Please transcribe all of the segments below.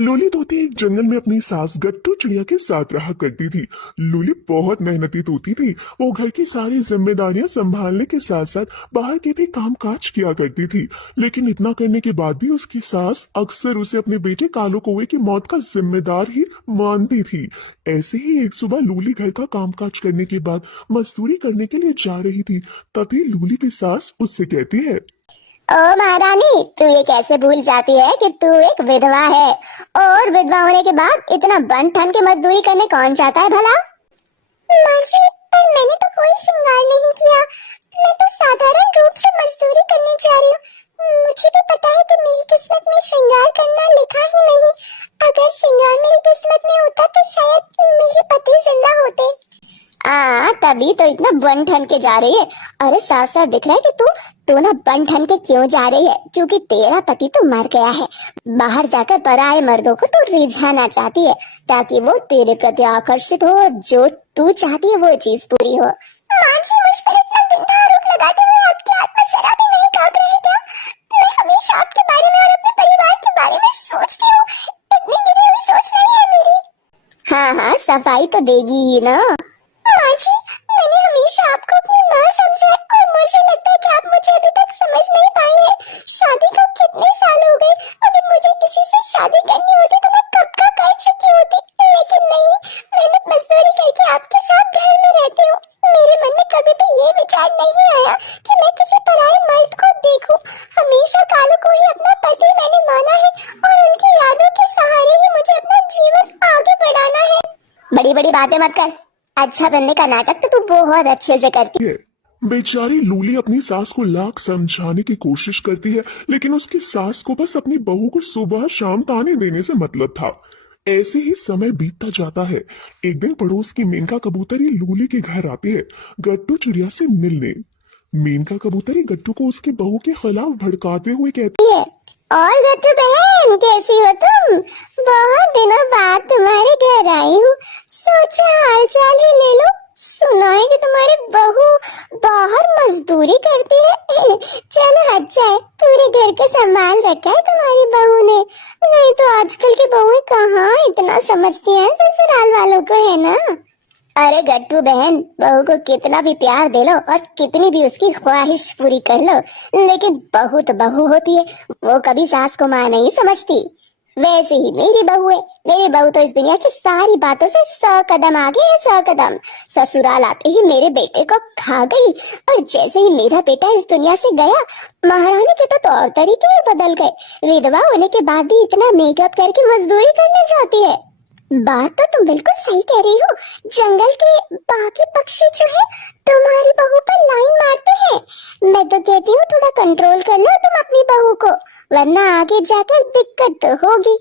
लूली तोती एक जंगल में अपनी सास गट्टू चिड़िया के साथ रहा करती थी। लूली बहुत मेहनती तोती थी। वो घर की सारी जिम्मेदारियां संभालने के साथ साथ बाहर के भी काम काज किया करती थी। लेकिन इतना करने के बाद भी उसकी सास अक्सर उसे अपने बेटे कालो कौवे की मौत का जिम्मेदार ही मानती थी। ऐसे ही एक सुबह लूली घर का कामकाज करने के बाद मजदूरी करने के लिए जा रही थी। तभी लूली की सास उससे कहती है, ओ महारानी, तू ये कैसे भूल जाती है कि तू एक विधवा है। और विधवा होने के बाद इतना बन ठन के मजदूरी करने कौन चाहता है भला। माँ जी, पर मैंने तो कोई श्रृंगार नहीं किया। मैं तो साधारण रूप से मजदूरी करने जा रही हूँ। मुझे भी पता है कि मेरी किस्मत में श्रृंगार करना लिखा ही नहीं। अगर श्रृंगार मेरी किस्मत में होता तो शायद मेरे पति जिंदा होते। तभी तो इतना बन ठन के जा रही है। अरे साफ साफ दिख रहा है कि तू ना बन ठन के क्यों जा रही है, क्योंकि तेरा पति तो मर गया है। बाहर जाकर पराये मर्दों को तो रिझाना चाहती है ताकि वो तेरे प्रति आकर्षित हो, जो तू चाहती है वो चीज पूरी हो। माँ जी, मुझ पर इतना गंदा आरोप लगाते हुए आपकी आत्मा जरा भी नहीं कांप रही क्या? मैं हमेशा आपके बारे में और अपने परिवार के बारे में सोचती हूँ। इतनी गिरी हुई सोच नहीं है मेरी। हाँ, सफाई तो देगी ही ना। माँ जी, मैंने हमेशा आपको अपनी माँ समझा है और मुझे लगता है कि आप मुझे अभी तक समझ नहीं पाई हैं। शादी को कितने साल हो गए। अगर मुझे किसी से शादी करनी होती तो मैं कब का कर चुकी होती, लेकिन नहीं। मैंने मजदूरी करके आपके साथ घर में रहती हूँ। मेरे मन में कभी भी ये विचार नहीं आया कि मैं किसी पराये मर्द को देखूं। हमेशा कालू को ही अपना पति मैंने माना है और उनकी यादों के सहारे ही मुझे अपना जीवन आगे बढ़ाना है। बड़ी बड़ी बातें मत कर। अच्छा बनने का नाटक तो तू बहुत अच्छे से करती है। बेचारी लूली अपनी सास को लाख समझाने की कोशिश करती है, लेकिन उसकी सास को बस अपनी बहू को सुबह शाम ताने देने से मतलब था। ऐसे ही समय बीतता जाता है। एक दिन पड़ोस की मेनका कबूतरी लूली के घर आती है गट्टू चिड़िया से मिलने। मेनका कबूतरी गट्टू को उसकी बहू के खिलाफ भड़काते हुए कहती है। और गट्टू बहन, कैसी हो तुम? बहुत दिनों बाद तुम्हारे घर आई हूँ, सोचा हाल चाल ही ले लो। सुना है कि तुम्हारी बहू बाहर मजदूरी करती है। चलो अच्छा है, पूरे घर का संभाल रखा है तुम्हारी बहू ने। नहीं तो आजकल की बहुएं कहाँ इतना समझती हैं ससुराल वालों को, है ना। अरे गट्टू बहन, बहू को कितना भी प्यार दे लो और कितनी भी उसकी ख्वाहिश पूरी कर लो, लेकिन बहू तो बहू होती है। वो कभी सास को माँ नहीं समझती। वैसे ही मेरी बहू है। मेरी बहू तो इस दुनिया की सारी बातों से 100 कदम आगे है, 100 कदम। ससुराल आते ही मेरे बेटे को खा गई और जैसे ही मेरा बेटा इस दुनिया से गया, महारानी के तो तौर तरीके ही बदल गए। विधवा होने के बाद भी इतना मेकअप करके मजदूरी करने जाती है। बात तो तुम बिल्कुल सही कह रही हो। जंगल के बाकी पक्षी जो है तुम्हारी बहू पर लाइन मारते हैं। मैं तो कहती हूँ थोड़ा कंट्रोल कर लो तुम अपनी बहू को, वरना आगे जाकर दिक्कत तो होगी।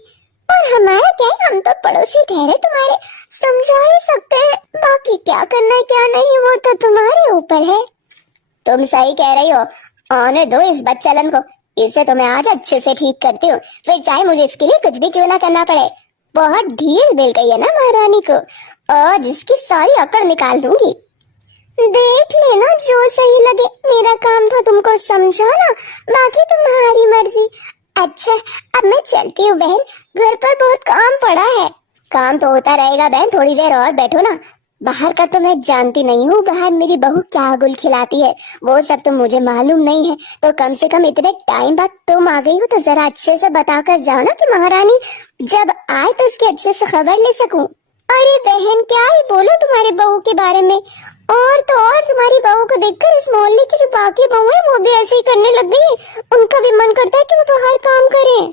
और हमारा क्या है, हम तो पड़ोसी ठहरे तुम्हारे, समझा ही सकते हैं। बाकी क्या करना है क्या नहीं वो तो तुम्हारे ऊपर है। तुम सही कह रही हो। आने दो इस बच्चलन को, इसे तो मैं आज अच्छे से ठीक करती हूँ, फिर चाहे मुझे इसके लिए कुछ भी क्यों ना करना पड़े। बहुत ढील मिल गई है ना महारानी को, और जिसकी सारी अकड़ निकाल दूंगी। देख लेना जो सही लगे। मेरा काम था तुमको समझाना, बाकी तुम्हारी मर्जी। अच्छा, अब मैं चलती हूँ बहन, घर पर बहुत काम पड़ा है। काम तो होता रहेगा बहन, थोड़ी देर और बैठो ना। बाहर का तो मैं जानती नहीं हूँ, बाहर मेरी बहू क्या गुल खिलाती है वो सब तो मुझे मालूम नहीं है। तो कम से कम इतने टाइम बाद तुम आ गई हो तो जरा अच्छे से बता कर जाओ ना कि महारानी जब आए तो उसकी अच्छे से खबर ले सकूं। अरे बहन, क्या ही बोलो तुम्हारी बहू के बारे में। और तो और तुम्हारी बहू को देखकर इस मोहल्ले की जो बाकी बहू है वो भी ऐसे ही करने लग गई। उनका भी मन करता है कि वो बाहर काम करें।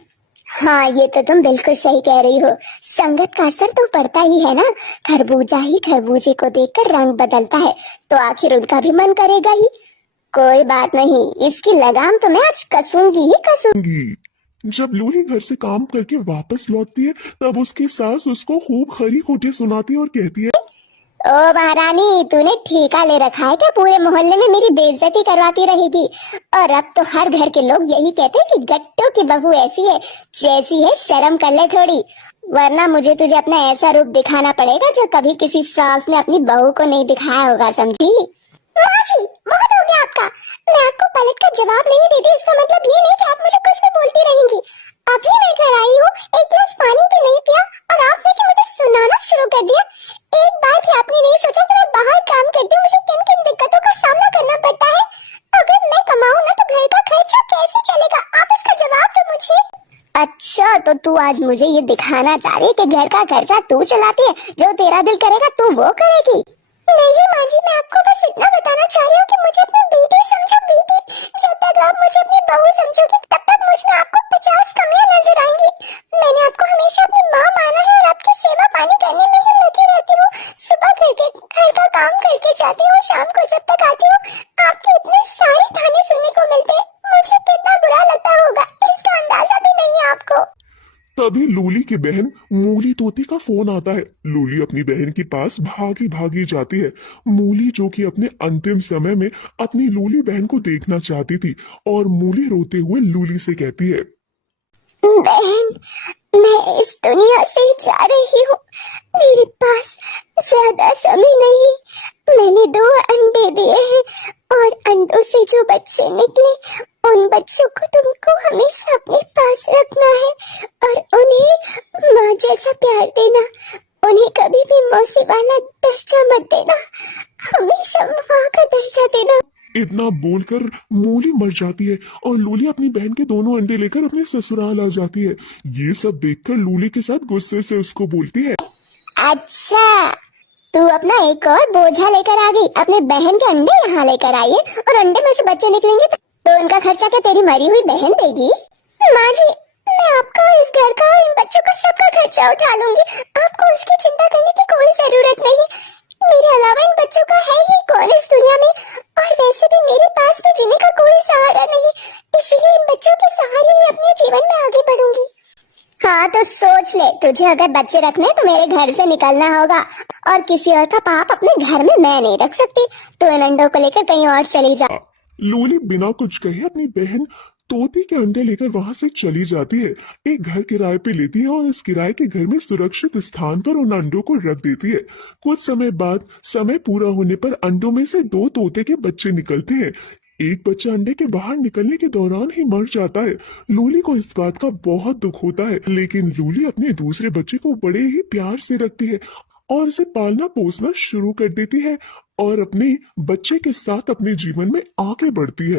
हाँ, ये तो तुम बिल्कुल सही कह रही हो। संगत का असर तो पड़ता ही है ना। खरबूजा ही खरबूजे को देखकर रंग बदलता है, तो आखिर उनका भी मन करेगा ही। कोई बात नहीं, इसकी लगाम तो मैं आज कसूंगी ही कसूंगी। जब लूली घर से काम करके वापस लौटती है तब उसकी सास उसको खूब खरी खोटी सुनाती है और कहती है, ओ महारानी, तूने ठेका ले रखा है क्या? पूरे मोहल्ले में मेरी बेइज्जती करवाती रहेगी। और अब तो हर घर के लोग यही कहते हैं कि गट्टू की बहू ऐसी है जैसी है, शर्म कर ले थोड़ी, वरना मुझे तुझे अपना ऐसा रूप दिखाना पड़ेगा जो कभी किसी सास ने अपनी बहू को नहीं दिखाया होगा, समझी? माँ जी, बहुत हो गया आपका। मैं आपको पलट कर जवाब नहीं देती, इसका मतलब ये नहीं कि आप मुझे कुछ भी बोलती रहेंगी। अभी मैं घर आई हूँ, एक गिलास पानी पीने तो तू आज मुझे ये दिखाना चाह रही है कि घर का खर्चा तू चलाती है, जो तेरा दिल करेगा तू वो करेगी। नहीं माँ जी, मैं आपको बस इतना बताना चाह रही हूँ कि मुझे अपनी बेटी समझो, बेटी। जब तक आप मुझे अपनी बहू समझोगी तब तक मुझ में आपको 50 कमियां नजर आएंगी। मैंने आपको हमेशा अपनी माँ माना है और आपकी सेवा पानी करने में ही लगी रहती हूँ। सुबह घर का काम करके जाती हूँ, शाम को जब तक आती हूँ आपके इतने सारे ताने सुनने को मिलते हैं। मुझे कितना बुरा लगता होगा इसका अंदाजा भी नहीं है आपको। तभी लूली की बहन मूली तोती का फोन आता है। लूली अपनी बहन के पास भागी भागी जाती है। मूली जो कि अपने अंतिम समय में अपनी लूली बहन को देखना चाहती थी, और मूली रोते हुए लूली से कहती है, बहन, मैं इस दुनिया से जा रही हूँ, मेरे पास ज्यादा समय नहीं। मैंने 2 अंडे दिए हैं और अंडों से जो बच्चे निकले उन बच्चों को तुमको हमेशा अपने पास रखना है और उन्हें माँ जैसा प्यार देना। उन्हें कभी भी मौसी वाला दर्जा मत देना, हमेशा माँ का दर्जा देना। इतना बोलकर मूली मर जाती है और लूली अपनी बहन के दोनों अंडे लेकर अपने ससुराल आ जाती है। ये सब देखकर लूली के साथ गुस्से से उसको बोलती है, अच्छा, तू अपना एक और बोझा लेकर आ गई। अपने बहन के अंडे यहाँ लेकर आई है और अंडे में से बच्चे निकलेंगे तो उनका खर्चा क्या तेरी मरी हुई बहन देगी? माँ जी, मैं आपका, इस घर का और इन बच्चों का सबका खर्चा उठा लूंगी। आपको उसकी चिंता करने की कोई जरूरत नहीं। मेरे अलावा इन बच्चों का है ही कौन इस दुनिया में, और वैसे भी मेरे पास भी जीने का कोई सहारा नहीं, इसलिए इन बच्चों के सहारे ही अपने जीवन में आगे बढ़ूंगी। हाँ तो सोच ले, तुझे अगर बच्चे रखने तो मेरे घर से निकलना होगा, और किसी और का पाप अपने घर में मैं नहीं रख सकती। तो इन अंडों को लेकर कहीं और चली जा। लूली बिना कुछ कहे अपनी बहन तोती के अंडे लेकर वहां से चली जाती है। एक घर किराए पे लेती है और इस किराए के घर में सुरक्षित स्थान पर उन अंडों को रख देती है। कुछ समय बाद समय पूरा होने पर अंडों में से 2 तोते के बच्चे निकलते हैं। एक बच्चा अंडे के बाहर निकलने के दौरान ही मर जाता है। लूली को इस बात का बहुत दुख होता है, लेकिन लूली अपने दूसरे बच्चे को बड़े ही प्यार से रखती है और उसे पालना पोसना शुरू कर देती है और अपने बच्चे के साथ अपने जीवन में आगे बढ़ती है।